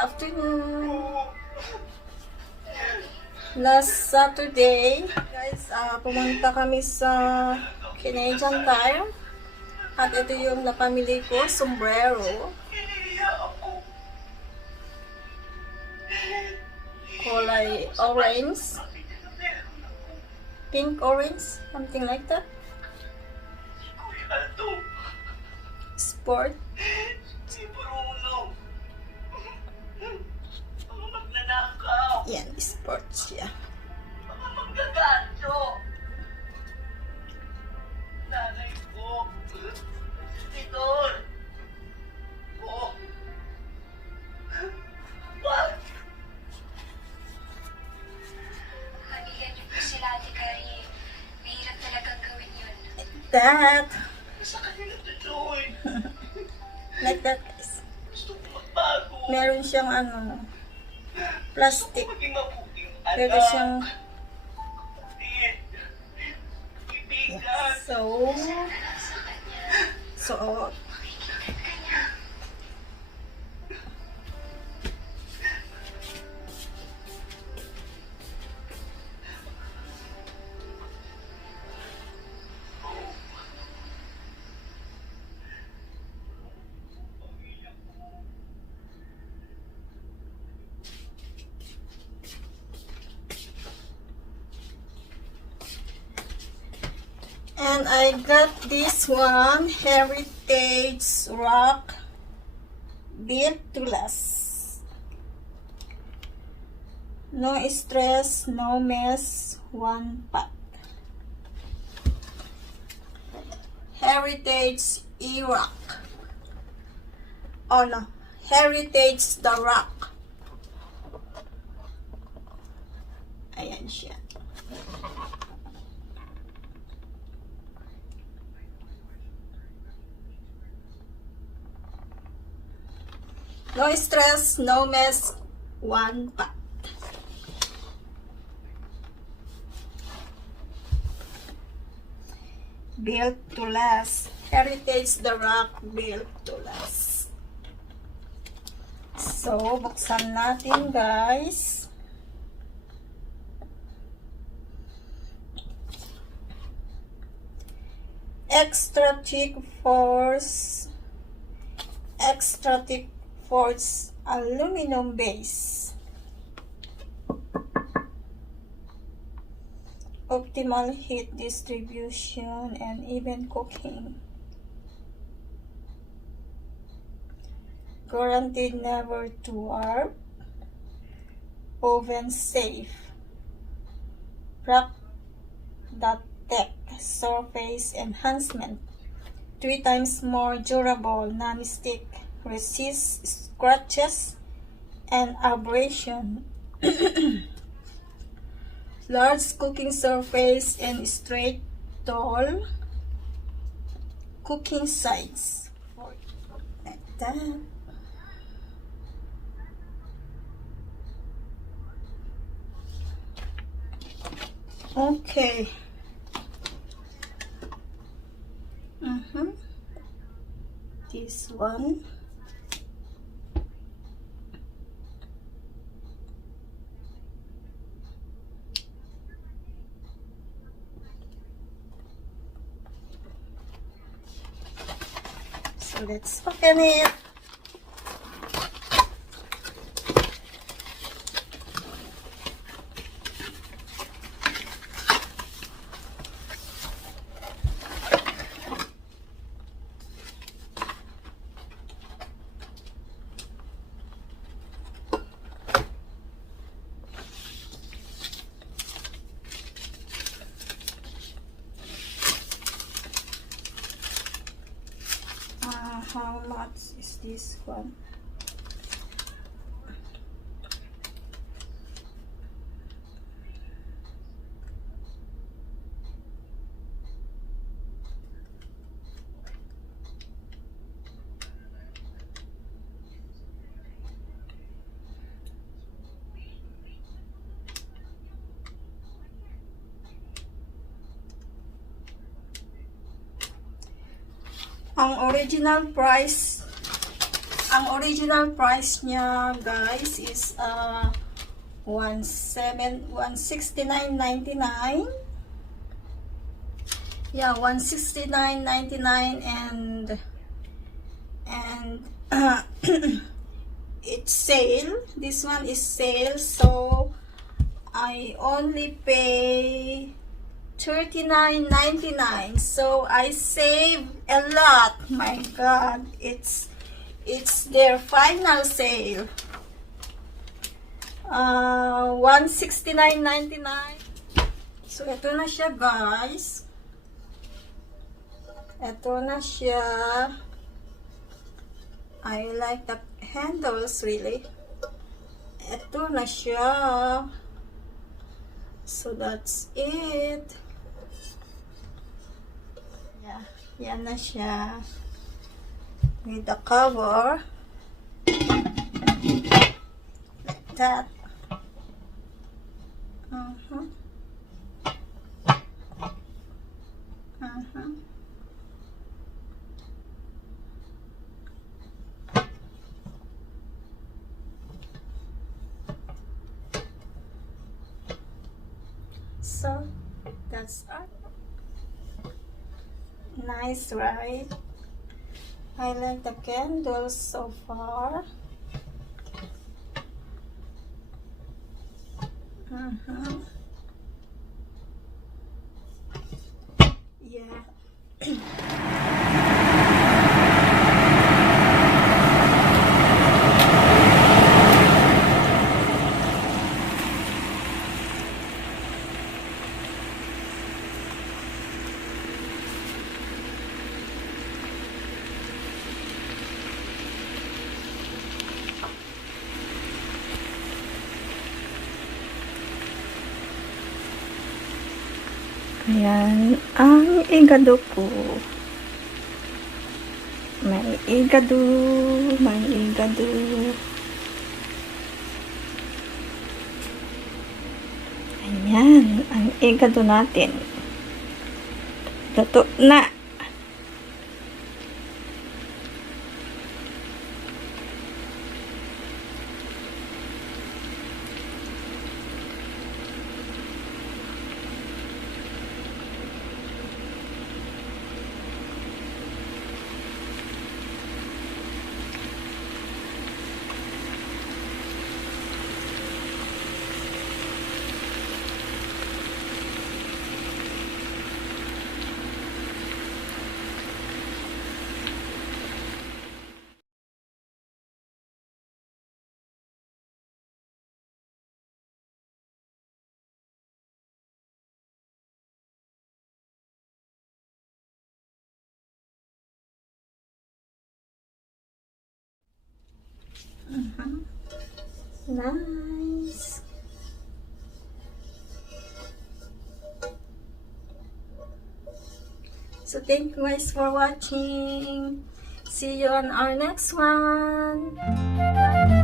afternoon. Last Saturday, guys, pumunta kami sa Canadian Tire. At ito yung napamili ko, sombrero. Kulay orange. Pink orange, something like that. Sport. Yan, sport siya. Nanay ko. Idol. Oh. What? Kaibigan niyo po sila, Ate Kari. Mahirap talagang gawin yun. That. Sa kanila to Joy. Like that, guys. Gusto ko magbago. Meron siyang plastic. Maging mabuting Pwede anak. siyang, Kapatid. Kaibigan. so, and I got this one, Heritage Rock Built to Last. No stress, no mess, one pack. Heritage E-Rock. Oh no, Heritage the Rock. Ayan siya. No stress, no mess, one pack. Built to last. Heritage the Rock, built to last. So, buksan natin, guys. Extra thick force aluminum base. Optimal heat distribution and even cooking. Guaranteed never to warp. Oven safe. Tech surface enhancement. 3 times more durable, non-stick, resists scratches and abrasion. Large cooking surface and straight tall cooking sides. Like that. Okay. This one. So let's open it. How much is this one? Ang original price ang original price niya, guys, is 169.99. Yeah, 169.99, and it's sale. This one is sale, so I only pay 39.99. So I save a lot. My God, it's their final sale. 169.99. So ito na siya, guys. Ito na siya. I like the handles, really. Ito na siya. So that's it. Yeah, yan na siya. With the cover. Like that. So that's it. Nice, right? I like the candles so far. Yeah. Ayan, ang igado ko. May igado, may igado. Ayan, ang igado natin. Luto na. Nice. So thank you guys for watching. See you on our next one. Bye.